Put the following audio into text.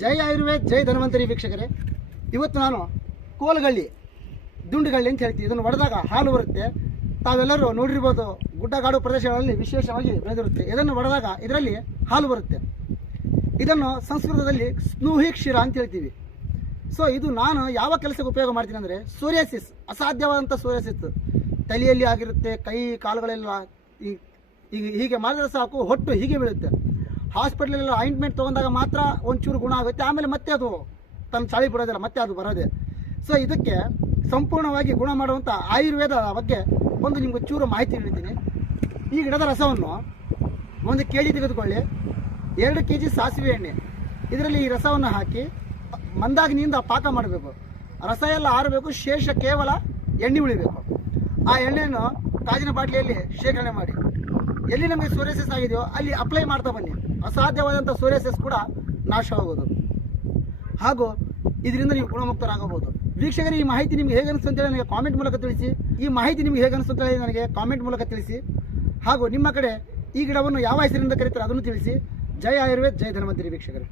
ಜೈ ಆಯುರ್ವೇದ್, ಜೈ ಧನ್ವಂತರಿ ವೀಕ್ಷಕರೇ. ಇವತ್ತು ನಾನು ಕೋಲಗಳ್ಳಿ, ದುಂಡುಗಳ್ಳಿ ಅಂತ ಹೇಳ್ತೀವಿ ಇದನ್ನು ಹೊಡೆದಾಗ ಹಾಲು ಬರುತ್ತೆ. ತಾವೆಲ್ಲರೂ ನೋಡಿರ್ಬೋದು, ಗುಡ್ಡಗಾಡು ಪ್ರದೇಶಗಳಲ್ಲಿ ವಿಶೇಷವಾಗಿ ಬೆಳೆದಿರುತ್ತೆ. ಇದನ್ನು ಹೊಡೆದಾಗ ಇದರಲ್ಲಿ ಹಾಲು ಬರುತ್ತೆ. ಇದನ್ನು ಸಂಸ್ಕೃತದಲ್ಲಿ ಸ್ನೂಹಿ ಕ್ಷೀರ ಅಂತ ಹೇಳ್ತೀವಿ. ಸೊ ಇದು ನಾನು ಯಾವ ಕೆಲಸಕ್ಕೆ ಉಪಯೋಗ ಮಾಡ್ತೀನಿ ಅಂದರೆ ಸೂರ್ಯಾಸಿಸ್ ಅಸಾಧ್ಯವಾದಂಥ ಸೂರ್ಯಾಸಿಸ್. ತಲೆಯಲ್ಲಿ ಆಗಿರುತ್ತೆ, ಕೈ, ಕಾಲುಗಳೆಲ್ಲ ಈ ಹೀಗೆ ಮಾಡಿದ್ರೆ ಸಾಕು, ಹೊಟ್ಟು ಹೀಗೆ ಬೀಳುತ್ತೆ. ಹಾಸ್ಪಿಟ್ಲಲ್ಲಿ ಆಯಿಂಟ್ಮೆಂಟ್ ತೊಗೊಂಡಾಗ ಮಾತ್ರ ಒಂಚೂರು ಗುಣ ಆಗುತ್ತೆ. ಆಮೇಲೆ ಮತ್ತೆ ಅದು ತನ್ನ ಚಳಿ ಬಿಡೋದಿಲ್ಲ, ಮತ್ತೆ ಅದು ಬರೋದೆ. ಸೊ ಇದಕ್ಕೆ ಸಂಪೂರ್ಣವಾಗಿ ಗುಣ ಮಾಡುವಂಥ ಆಯುರ್ವೇದ ಬಗ್ಗೆ ಒಂದು ನಿಮ್ಗೆ ಚೂರು ಮಾಹಿತಿ ನೀಡಿದ್ದೀನಿ. ಈ ಗಿಡದ ರಸವನ್ನು ಒಂದು ಕೆ ಜಿ ತೆಗೆದುಕೊಳ್ಳಿ. ಎರಡು ಕೆ ಜಿ ಸಾಸಿವೆ ಎಣ್ಣೆ. ಇದರಲ್ಲಿ ಈ ರಸವನ್ನು ಹಾಕಿ ಮಂದಾಗಿನಿಂದ ಪಾಕ ಮಾಡಬೇಕು. ರಸ ಎಲ್ಲ ಆರಬೇಕು, ಶೇಷ ಕೇವಲ ಎಣ್ಣೆ ಉಳಿಬೇಕು. ಆ ಎಣ್ಣೆಯನ್ನು ಗಾಜಿನ ಬಾಟ್ಲಿಯಲ್ಲಿ ಶೇಖರಣೆ ಮಾಡಿ. ಎಲ್ಲಿ ನಮಗೆ ಸೋರಿಯಸಿಸ್ ಆಗಿದೆಯೋ ಅಲ್ಲಿ ಅಪ್ಲೈ ಮಾಡ್ತಾ ಬನ್ನಿ. ಅಸಾಧ್ಯವಾದಂಥ ಸೋರಿಯಸಿಸ್ ಕೂಡ ನಾಶವಾಗೋದು ಹಾಗೂ ಇದರಿಂದ ನೀವು ಗುಣಮುಕ್ತರಾಗಬಹುದು. ವೀಕ್ಷಕರು, ಈ ಮಾಹಿತಿ ನಿಮ್ಗೆ ಹೇಗೆ ಅನಿಸ್ತು ಅಂತೇಳಿ ನನಗೆ ಕಾಮೆಂಟ್ ಮೂಲಕ ತಿಳಿಸಿ. ಈ ಮಾಹಿತಿ ನಿಮ್ಗೆ ಹೇಗೆ ಅನಿಸ್ತು ಅಂತೇಳಿ ನನಗೆ ಕಾಮೆಂಟ್ ಮೂಲಕ ತಿಳಿಸಿ. ಹಾಗೂ ನಿಮ್ಮ ಕಡೆ ಈ ಗಿಡವನ್ನು ಯಾವ ಹೆಸರಿಂದ ಕರೀತಾರೆ ಅದನ್ನು ತಿಳಿಸಿ. ಜೈ ಆಯುರ್ವೇದ್, ಜೈ ಧನ್ವಂತರಿ ವೀಕ್ಷಕರೇ.